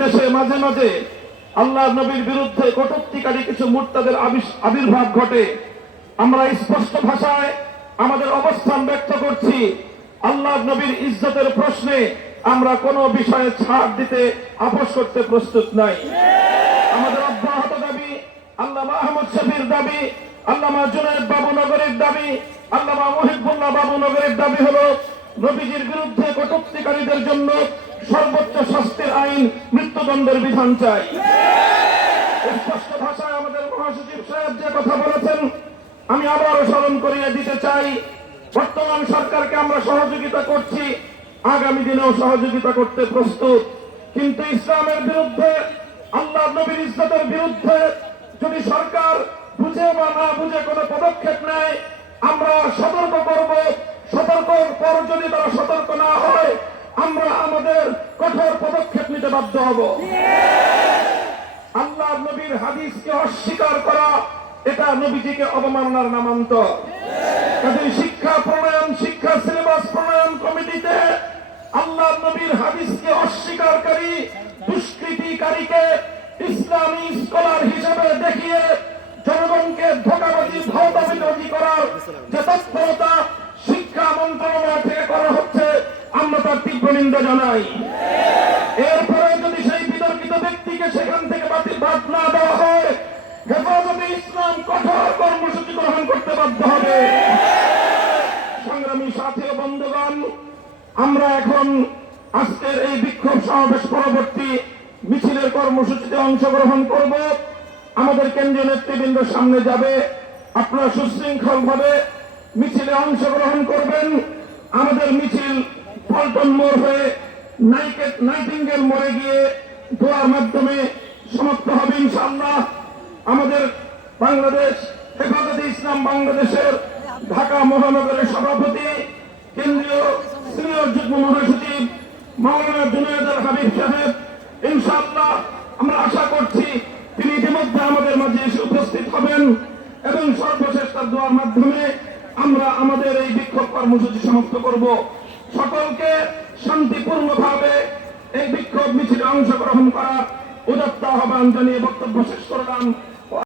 দেশে মাঝে মাঝে আল্লাহ নবীর বিরুদ্ধে কটুক্তিকারী কিছু মুর্তাদের আবির্ভাব ঘটে। আমরা স্পষ্ট ভাষায় আমাদের অবস্থান ব্যক্ত করছি। আল্লাহ নবীর ইজ্জতের প্রশ্নে আমরা কোনো বিষয়ে ছাড় দিতে আপোষ করতে প্রস্তুত নাই। আমাদের অব্যাহত দাবি আল্লাহ আহমদ শফির দাবি, আল্লামা জুনায়দ বাবু নগরের দাবি, আল্লামা মহিবুল্লাহ বাবু নগরের দাবি হলো, নবীজির বিরুদ্ধে কটুক্তিকারীদের জন্য সর্বোচ্চ শাস্তির আইন মৃত্যুদণ্ডের বিধান চাই। স্পষ্ট ভাষায় আমাদের মহাসচিব সাহেব যে কথা বলেছেন, আমি আবারও স্মরণ করিয়ে দিতে চাই। বর্তমান সরকারকে আমরা সহযোগিতা করছি, আগামী দিনেও সহযোগিতা করতে প্রস্তুত। কিন্তু ইসলামের বিরুদ্ধে, আল্লাহ নবীর ইজ্জতের বিরুদ্ধে যদি সরকার বুঝে বা না বুঝে কোনো পদক্ষেপ নেয়, আমরা সতর্ক করব। সতর্ক পর যদি তারা সতর্ক না হয়, আমরা আমাদের কঠোর পদক্ষেপ নিতে বাধ্য হব। আল্লাহ নবীর হাদিসকে অস্বীকার করা, এটা নবীজিকে অবমাননার নামান্তর। কাজে শিক্ষা প্রণয়ন, শিক্ষা সিলেবাস প্রণয়ন কমিটিতে আল্লাহ নবীর হাদিসকে অস্বীকারী, দুষ্কৃতিকারীকে ইসলামী স্কলার হিসেবে দেখিয়ে জনগণকে ধোকাবাজি ভাওতাবাজি করার যে তৎপরতা শিক্ষা মন্ত্রণালয় থেকে করা হচ্ছে আমরা তার তীব্র নিন্দা জানাই। এরপরে যদি সেই বিতর্কিত ব্যক্তিকে সেখান থেকে বাতিল বাদ না দেওয়া হয়, হেফাজতে ইসলাম কঠোর কর্মসূচি গ্রহণ করতে বাধ্য হবে। সংগ্রামী সাথী বন্ধুগণ, আমরা এখন আজকের এই বিক্ষোভ সমাবেশ পরবর্তী মিছিলের কর্মসূচিতে অংশগ্রহণ করব। আমাদের কেন্দ্রীয় নেতৃবৃন্দ সামনে যাবে। আপনারা সুশৃঙ্খল ভাবে মিছিলে অংশগ্রহণ করবেন। আমাদের মিছিল পল্টন মোড় হয়ে নাইটিঙ্গেল মোড়ে গিয়ে দোয়ার মাধ্যমে সমাপ্ত হবে ইনশাআল্লাহ। আমাদের বাংলাদেশ, হেফাজতে ইসলাম বাংলাদেশের ঢাকা মহানগরের সভাপতি, কেন্দ্রীয় সিনিয়র যুগ্ম মহাসচিব মাওলানা জুনায়দ হাবিব সাহেব, ইনশাআল্লাহ আমরা আশা করছি তিনি ইতিমধ্যে আমাদের মাঝে এসে উপস্থিত হবেন এবং সর্বশেষ তার দোয়ার মাধ্যমে আমরা আমাদের এই বিক্ষোভ কর্মসূচি সমাপ্ত করব। সকলকে শান্তিপূর্ণভাবে এই বিক্ষোভ মিছিলে অংশগ্রহণ করার উদাত্ত আহ্বান জানিয়ে বক্তব্য শেষ করলাম।